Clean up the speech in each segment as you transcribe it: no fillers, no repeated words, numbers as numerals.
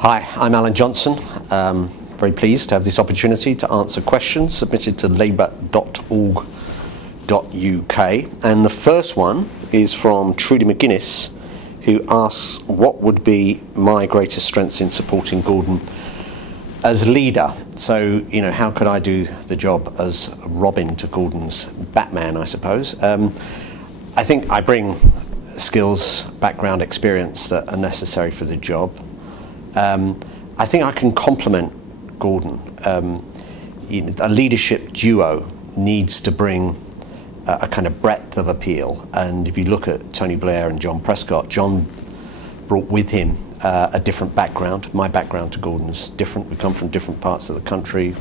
Hi, I'm Alan Johnson. Very pleased to have this opportunity to answer questions submitted to labour.org.uk. And the first one is from Trudy McGuinness, who asks, what would be my greatest strengths in supporting Gordon as leader? So, how could I do the job as Robin to Gordon's Batman, I suppose? I think I bring skills, background, experience that are necessary for the job. I think I can complement Gordon. A leadership duo needs to bring a kind of breadth of appeal. And if you look at Tony Blair and John Prescott, John brought with him a different background. My background to Gordon's different. We come from different parts of the country.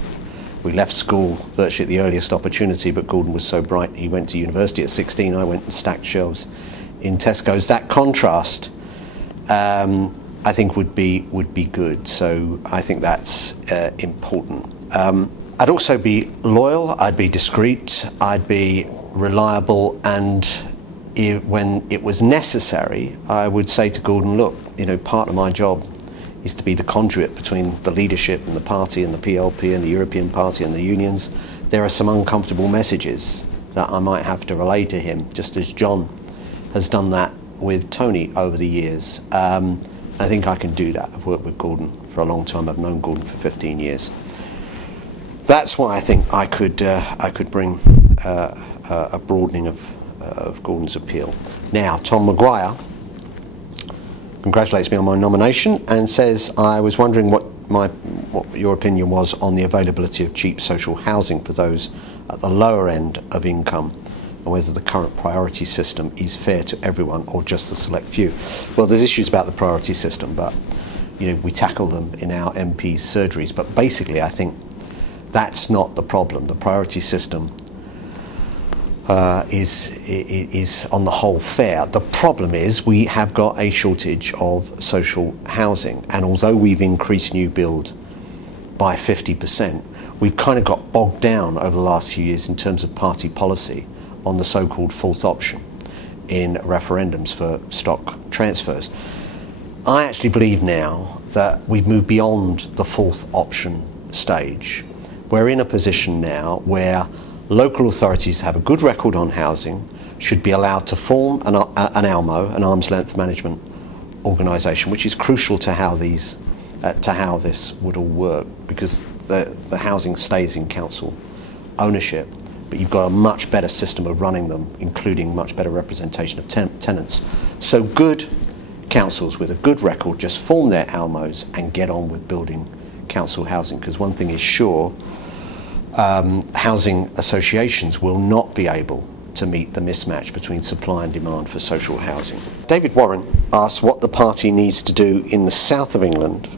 We left school virtually at the earliest opportunity, but Gordon was so bright. He went to university at 16. I went and stacked shelves in Tesco's. That contrast, I think would be good. So I think that's important. I'd also be loyal. I'd be discreet. I'd be reliable. And when it was necessary, I would say to Gordon, look, part of my job is to be the conduit between the leadership and the party and the PLP and the European Party and the unions. There are some uncomfortable messages that I might have to relay to him, just as John has done that with Tony over the years. I think I can do that. I've worked with Gordon for a long time. I've known Gordon for 15 years. That's why I think I could bring a broadening of Gordon's appeal. Now, Tom Maguire congratulates me on my nomination and says, I was wondering what your opinion was on the availability of cheap social housing for those at the lower end of income, and whether the current priority system is fair to everyone or just the select few. Well, there's issues about the priority system, but we tackle them in our MP's surgeries. But basically, I think that's not the problem. The priority system is on the whole fair. The problem is we have got a shortage of social housing, and although we've increased new build by 50%, we've kind of got bogged down over the last few years in terms of party policy on the so-called fourth option in referendums for stock transfers. I actually believe now that we've moved beyond the fourth option stage. We're in a position now where local authorities have a good record on housing, should be allowed to form an ALMO, an arm's length management organisation, which is crucial to how this would all work, because the housing stays in council ownership, but you've got a much better system of running them, including much better representation of tenants. So good councils with a good record just form their ALMOs and get on with building council housing, because one thing is sure, housing associations will not be able to meet the mismatch between supply and demand for social housing. David Warren asks what the party needs to do in the south of England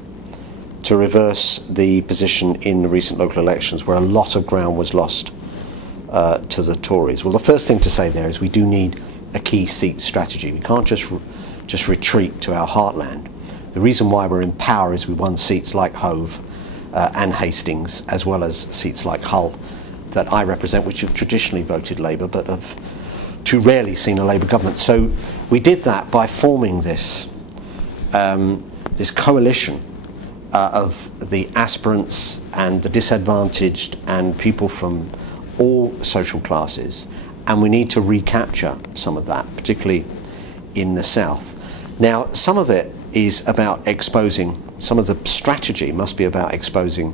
to reverse the position in the recent local elections where a lot of ground was lost to the Tories. Well, the first thing to say there is we do need a key seat strategy. We can't just retreat to our heartland. The reason why we're in power is we won seats like Hove and Hastings, as well as seats like Hull that I represent, which have traditionally voted Labour but have too rarely seen a Labour government. So we did that by forming this coalition of the aspirants and the disadvantaged and people from all social classes, and we need to recapture some of that, particularly in the south. Now, some of it is about exposing, some of the strategy must be about exposing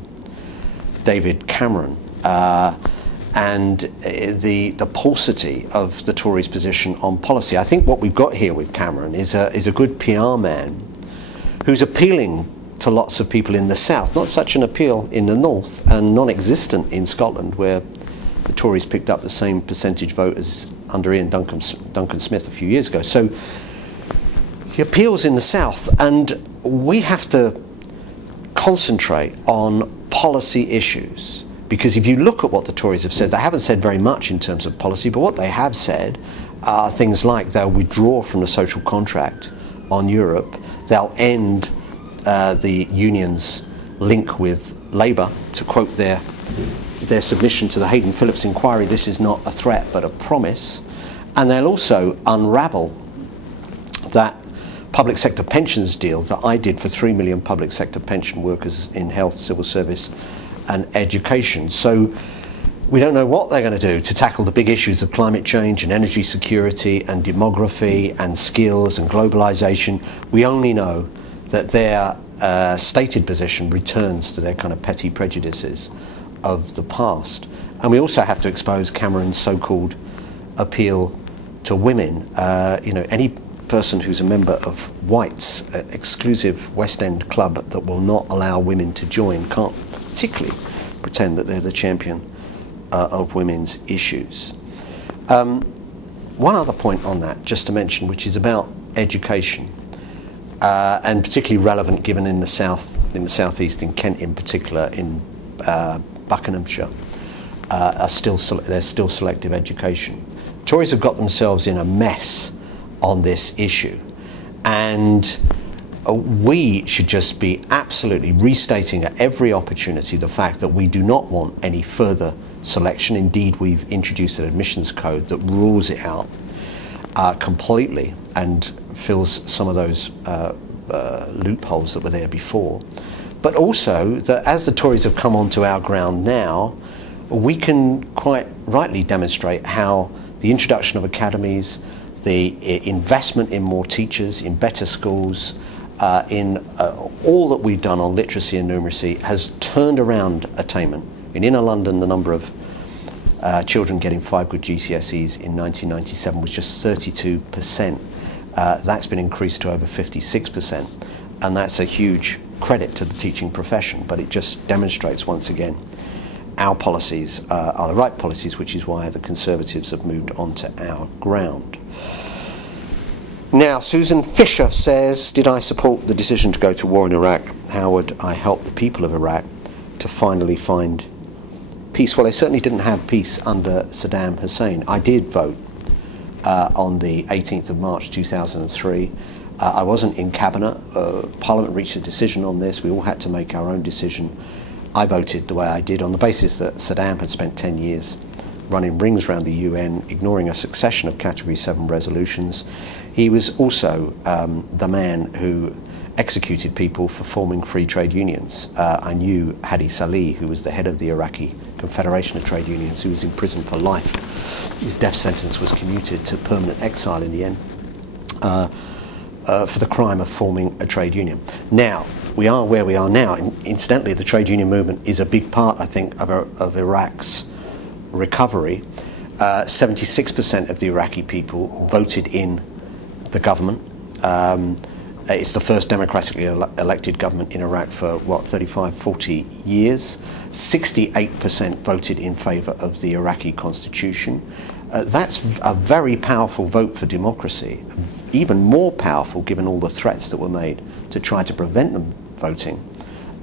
David Cameron and the paucity of the Tories' position on policy. I think what we've got here with Cameron is a good PR man who's appealing to lots of people in the south, not such an appeal in the north, and non-existent in Scotland, where the Tories picked up the same percentage vote as under Ian Duncan Smith a few years ago. So he appeals in the south, and we have to concentrate on policy issues, because if you look at what the Tories have said, they haven't said very much in terms of policy, but what they have said are things like they'll withdraw from the social contract on Europe, they'll end the union's link with Labour, to quote their submission to the Hayden Phillips inquiry, this is not a threat but a promise, and they'll also unravel that public sector pensions deal that I did for 3 million public sector pension workers in health, civil service and education. So we don't know what they're going to do to tackle the big issues of climate change and energy security and demography and skills and globalisation. We only know that their stated position returns to their kind of petty prejudices of the past. And we also have to expose Cameron's so-called appeal to women. Any person who's a member of White's exclusive West End club that will not allow women to join can't particularly pretend that they're the champion of women's issues. One other point on that, just to mention, which is about education, and particularly relevant given in the southeast, in Kent in particular, in Buckinghamshire, there's still selective education. Tories have got themselves in a mess on this issue, and we should just be absolutely restating at every opportunity the fact that we do not want any further selection. Indeed, we've introduced an admissions code that rules it out completely and fills some of those loopholes that were there before. But also that as the Tories have come onto our ground now, we can quite rightly demonstrate how the introduction of academies, the investment in more teachers, in better schools, in all that we've done on literacy and numeracy has turned around attainment. In inner London, the number of children getting 5 good GCSEs in 1997 was just 32%. That's been increased to over 56%, and that's a huge credit to the teaching profession, but it just demonstrates once again our policies are the right policies, which is why the Conservatives have moved onto our ground. Now, Susan Fisher says, did I support the decision to go to war in Iraq? How would I help the people of Iraq to finally find peace? Well, they certainly didn't have peace under Saddam Hussein. I did vote on the 18th of March 2003. I wasn't in cabinet. Parliament reached a decision on this. We all had to make our own decision. I voted the way I did on the basis that Saddam had spent 10 years running rings around the UN, ignoring a succession of Category 7 resolutions. He was also the man who executed people for forming free trade unions. I knew Hadi Salih, who was the head of the Iraqi Confederation of Trade Unions, who was in prison for life. His death sentence was commuted to permanent exile in the end for the crime of forming a trade union. Now, we are where we are now. Incidentally, the trade union movement is a big part, I think, of Iraq's recovery. 76% of the Iraqi people voted in the government. It's the first democratically elected government in Iraq for, 35, 40 years. 68% voted in favour of the Iraqi constitution. That's a very powerful vote for democracy, even more powerful given all the threats that were made to try to prevent them voting.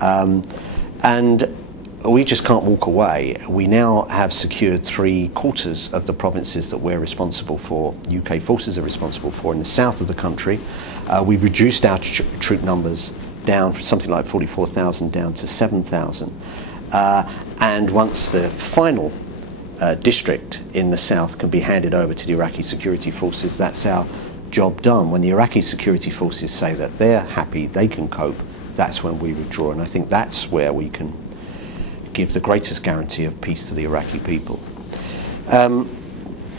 And we just can't walk away. We now have secured 3/4 of the provinces that we're responsible for, UK forces are responsible for. In the south of the country, we've reduced our troop numbers down from something like 44,000 down to 7,000. And once the final district in the south can be handed over to the Iraqi security forces, that's our job done. When the Iraqi security forces say that they're happy, they can cope, that's when we withdraw. And I think that's where we can give the greatest guarantee of peace to the Iraqi people.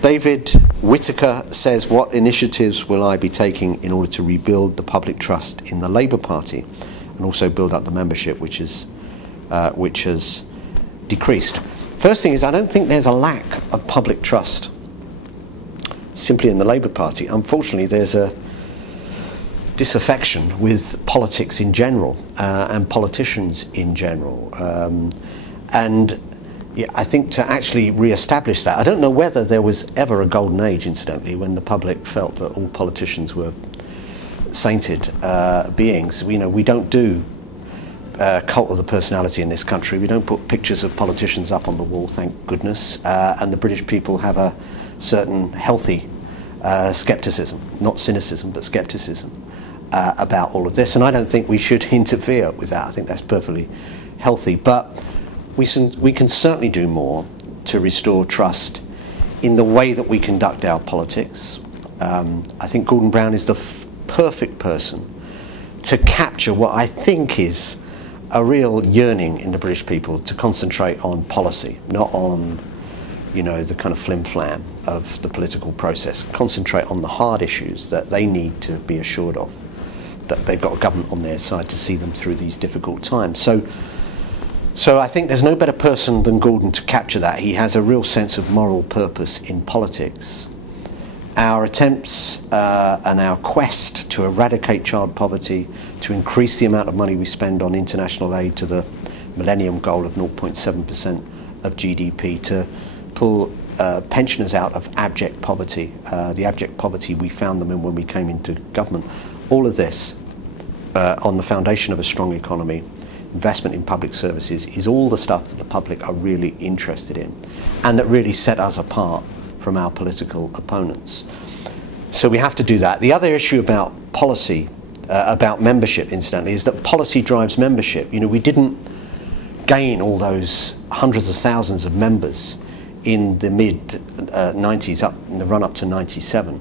David Whitaker says, what initiatives will I be taking in order to rebuild the public trust in the Labour Party and also build up the membership which has decreased? First thing is, I don't think there's a lack of public trust simply in the Labour Party. Unfortunately, there's a disaffection with politics in general and politicians in general. And yeah, I think to actually re-establish that, I don't know whether there was ever a golden age, incidentally, when the public felt that all politicians were sainted beings. We don't do cult of the personality in this country. We don't put pictures of politicians up on the wall, thank goodness. And the British people have a certain healthy scepticism, not cynicism, but scepticism about all of this. And I don't think we should interfere with that. I think that's perfectly healthy. But we can certainly do more to restore trust in the way that we conduct our politics. I think Gordon Brown is the perfect person to capture what I think is a real yearning in the British people to concentrate on policy, not on, the kind of flim-flam of the political process. Concentrate on the hard issues that they need to be assured of, that they've got a government on their side to see them through these difficult times. So I think there's no better person than Gordon to capture that. He has a real sense of moral purpose in politics. Our attempts and our quest to eradicate child poverty, to increase the amount of money we spend on international aid to the Millennium Goal of 0.7% of GDP, to pull pensioners out of abject poverty, the abject poverty we found them in when we came into government. All of this on the foundation of a strong economy, investment in public services, is all the stuff that the public are really interested in and that really set us apart from our political opponents. So we have to do that. The other issue about policy, about membership, incidentally, is that policy drives membership. We didn't gain all those hundreds of thousands of members in the mid-90s, up in the run-up to 97,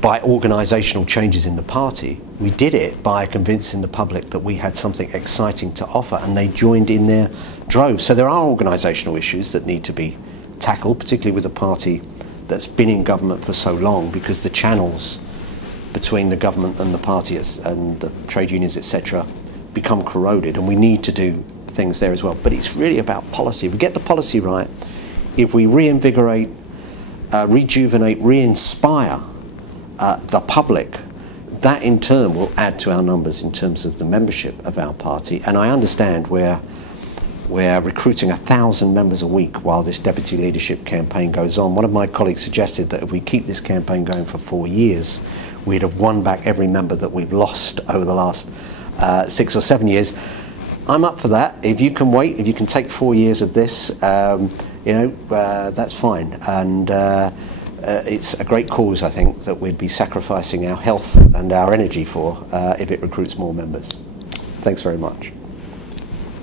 by organisational changes in the party. We did it by convincing the public that we had something exciting to offer, and they joined in their droves. So there are organisational issues that need to be tackled, particularly with a party that's been in government for so long, because the channels between the government and the party and the trade unions, etc., become corroded, and we need to do things there as well. But it's really about policy. If we get the policy right, if we reinvigorate, rejuvenate, re-inspire the public, that in turn will add to our numbers in terms of the membership of our party. And I understand we're recruiting 1,000 members a week while this deputy leadership campaign goes on. One of my colleagues suggested that if we keep this campaign going for 4 years, we'd have won back every member that we've lost over the last 6 or 7 years. I'm up for that. If you can wait, if you can take 4 years of this, that's fine. And it's a great cause, I think, that we'd be sacrificing our health and our energy for if it recruits more members. Thanks very much.